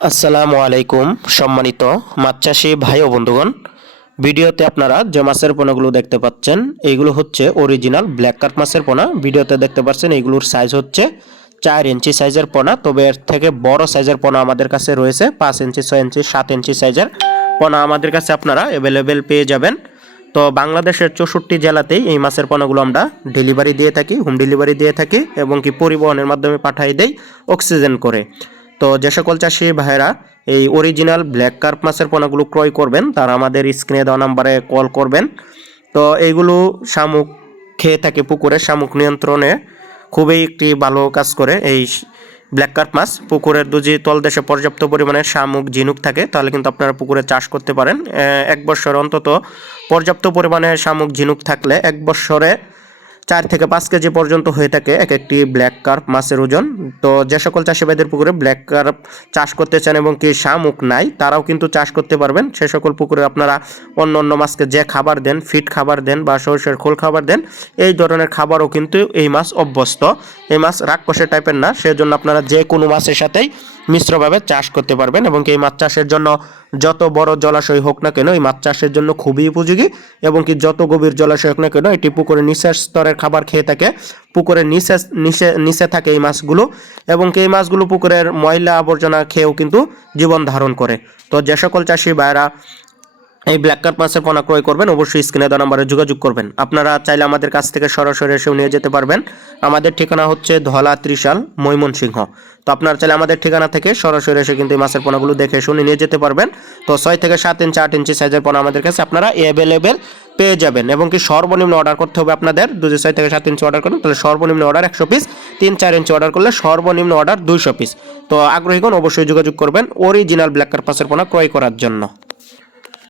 আসসালামু আলাইকুম সম্মানিত মাছ চাষি ভাই ও বন্ধুগণ। ভিডিওতে আপনারা যে মাছের পোনাগুলো দেখতে পাচ্ছেন এইগুলো হচ্ছে অরিজিনাল ব্ল্যাক কার্প মাছের পোনা। ভিডিওতে দেখতে পাচ্ছেন এইগুলোর সাইজ হচ্ছে 4 ইঞ্চি সাইজের পোনা, তবে এর থেকে বড় সাইজের পোনা আমাদের কাছে রয়েছে। 5 ইঞ্চি, 6 ইঞ্চি, 7 ইঞ্চি সাইজের পোনা আমাদের কাছে আপনারা অ্যাভেলেবেল পেয়ে যাবেন। তো বাংলাদেশের 64 জেলাতেই এই মাছের পোনাগুলো আমরা ডেলিভারি দিয়ে থাকি, হোম ডেলিভারি দিয়ে থাকি এবং কি পরিবহনের মাধ্যমে পাঠিয়ে দেই অক্সিজেন করে। তো যে সকল চাষি ভাইরা এই অরিজিনাল ব্ল্যাক কার্প মাছের পোনাগুলো ক্রয় করবেন তারা আমাদের স্ক্রিনে দেওয়া নাম্বারে কল করবেন। তো এইগুলো শামুক খেয়ে থাকে, পুকুরের শামুক নিয়ন্ত্রণে খুবই একটি ভালো কাজ করে এই ব্ল্যাক কার্প মাছ। পুকুরের যদি তলদেশে পর্যাপ্ত পরিমাণে শামুক ঝিনুক থাকে তাহলে কিন্তু আপনারা পুকুরে চাষ করতে পারেন। এক বছর অন্তত পর্যাপ্ত পরিমাণে শামুক ঝিনুক থাকলে এক বছরে 4 থেকে 5 কেজি পর্যন্ত হয়ে থাকে এক একটি ব্ল্যাক কার্প মাছের ওজন। তো যে সকল চাষি ভাইদের পুকুরে ব্ল্যাক কার্প চাষ করতে চান এবং কি শামুক নাই তারাও কিন্তু চাষ করতে পারবেন। সে সকল পুকুরে আপনারা অন্য অন্য মাছকে যে খাবার দেন, ফিড খাবার দেন বা সরষের খোল খাবার দেন, এই ধরনের খাবারও কিন্তু এই মাছ অভ্যস্ত। এই মাছ রাক্ষসের টাইপের না, সেজন্য আপনারা যে কোনো মাছের সাথেই মিশ্রভাবে চাষ করতে পারবেন এবং এই মাছ চাষের জন্য যত বড় জলাশয় হোক না কেন এই মাছ চাষের জন্য খুবই উপযোগী এবং কি যত গভীর জলাশয় হোক না কেন এটি পুকুরের নিচের স্তরের খাবার খেয়ে থাকে। পুকুরের নিচে থাকে এই মাছগুলো এবং এই মাছগুলো পুকুরের ময়লা আবর্জনা খেয়েও কিন্তু জীবন ধারণ করে। তো যে সকল চাষি ভাইরা এই ব্ল্যাক কার্প মাছের পোনা ক্রয় করবেন অবশ্যই স্ক্রিনে দেওয়া নম্বরে যোগাযোগ করবেন। আপনারা চাইলে আমাদের কাছ থেকে সরাসরি এসেও নিয়ে যেতে পারবেন। আমাদের ঠিকানা হচ্ছে ধলা ত্রিশাল, ময়মনসিংহ। তো আপনারা চাইলে আমাদের ঠিকানা থেকে সরাসরি এসে কিন্তু এই মাছের পোনাগুলো দেখে শুনে নিয়ে যেতে পারবেন। তো 6 থেকে 7 ইঞ্চি, 8 ইঞ্চি সাইজের পোনা আমাদের কাছে আপনারা অ্যাভেলেবেল পেয়ে যাবেন এবং কি সর্বনিম্ন অর্ডার করতে হবে আপনাদের। যদি 6 থেকে 7 ইঞ্চি অর্ডার করেন তাহলে সর্বনিম্ন অর্ডার 100 পিস, 3-4 ইঞ্চি অর্ডার করলে সর্বনিম্ন অর্ডার 200 পিস। তো আগ্রহীগণ অবশ্যই যোগাযোগ করবেন অরিজিনাল ব্ল্যাক কার্প মাছের পোনা ক্রয় করার জন্য।